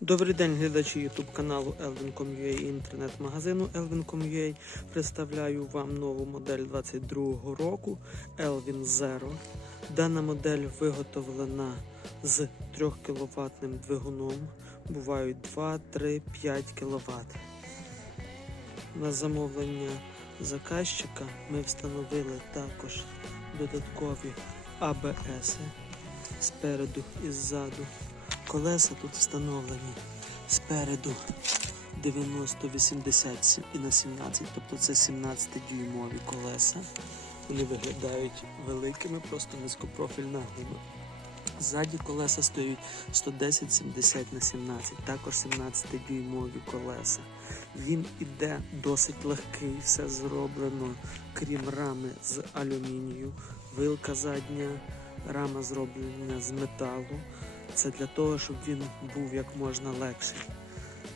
Добрий день, глядачі YouTube каналу Elvin.com.ua і інтернет-магазину Elvin.com.ua. Представляю вам нову модель 22 року Elvin Zero. Дана модель виготовлена з 3 кВт двигуном. Бувають 2, 3, 5 кВт. На замовлення заказчика ми встановили також додаткові АБС спереду і ззаду. Колеса тут встановлені спереду 90-80 і на 17, тобто це 17-дюймові колеса. Вони виглядають великими, просто низькопрофільна гума. Ззаді колеса стоять 110-70 на 17, також 17-дюймові колеса. Він іде досить легкий, все зроблено, крім рами з алюмінію, вилка задня, рама зроблена з металу. Це для того, щоб він був як можна легший.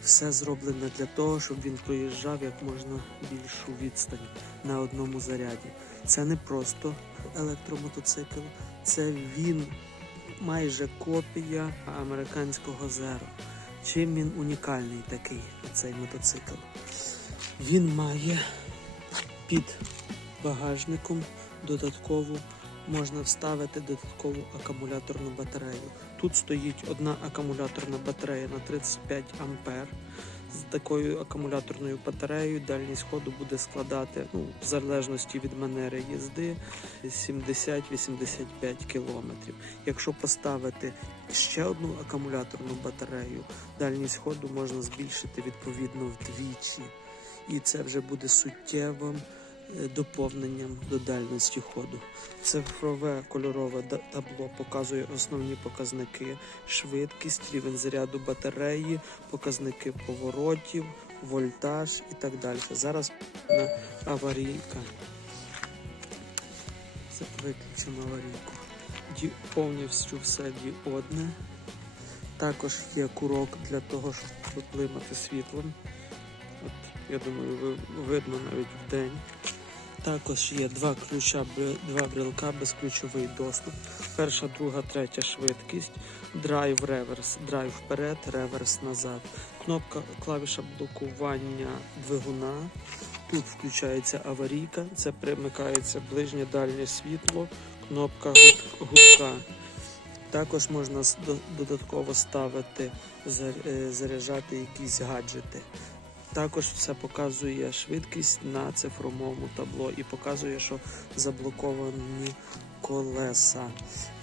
Все зроблено для того, щоб він проїжджав як можна більшу відстань на одному заряді. Це не просто електромотоцикл, це він майже копія американського Zero. Чим він унікальний такий цей мотоцикл? Він має під багажником додаткову можна вставити додаткову акумуляторну батарею. Тут стоїть одна акумуляторна батарея на 35 ампер. З такою акумуляторною батареєю дальність ходу буде складати, ну, в залежності від манери їзди, 70-85 км. Якщо поставити ще одну акумуляторну батарею, дальність ходу можна збільшити відповідно вдвічі. І це вже буде суттєвим доповненням до дальності ходу. Цифрове кольорове табло показує основні показники, швидкість, рівень заряду батареї, показники поворотів, вольтаж і так далі. Зараз на аварійка. Це виключимо аварійку. Повністю все діодне. Також є курок для того, щоб виплимати світлом. От, я думаю, видно навіть в день. Також є два ключа, два брелка, безключовий доступ. Перша, друга, третя швидкість. Драйв реверс, драйв вперед, реверс назад. Кнопка клавіша блокування двигуна. Тут включається аварійка, це примикається ближнє дальнє світло, кнопка гуд- гудка. Також можна додатково ставити, е, заряджати якісь гаджети. Також все показує швидкість на цифровому табло і показує, що заблоковані колеса.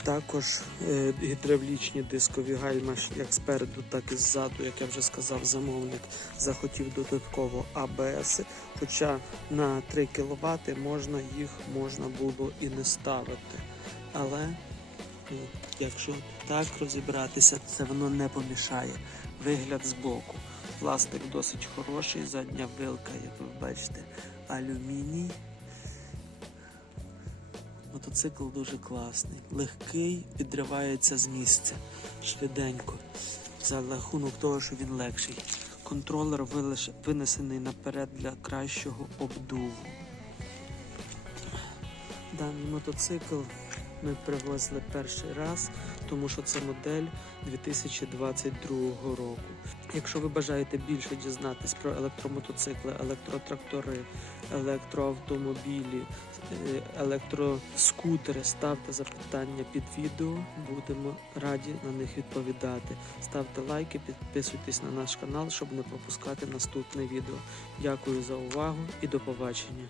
Також е, гідравлічні дискові гальма як спереду, так і ззаду, як я вже сказав, замовник захотів додатково АБС. Хоча на 3 кВт можна їх можна було і не ставити. Але ну, якщо так розібратися, це воно не помішає. Вигляд збоку. Пластик досить хороший, задня вилка, як ви бачите, алюміній. Мотоцикл дуже класний, легкий, підривається з місця швиденько. За рахунок того, що він легший. Контролер винесений наперед для кращого обдуву. Даний мотоцикл ми привезли перший раз, тому що це модель 2022 року. Якщо ви бажаєте більше дізнатись про електромотоцикли, електротрактори, електроавтомобілі, е, електроскутери, ставте запитання під відео. Будемо раді на них відповідати. Ставте лайки, підписуйтесь на наш канал, щоб не пропускати наступне відео. Дякую за увагу і до побачення.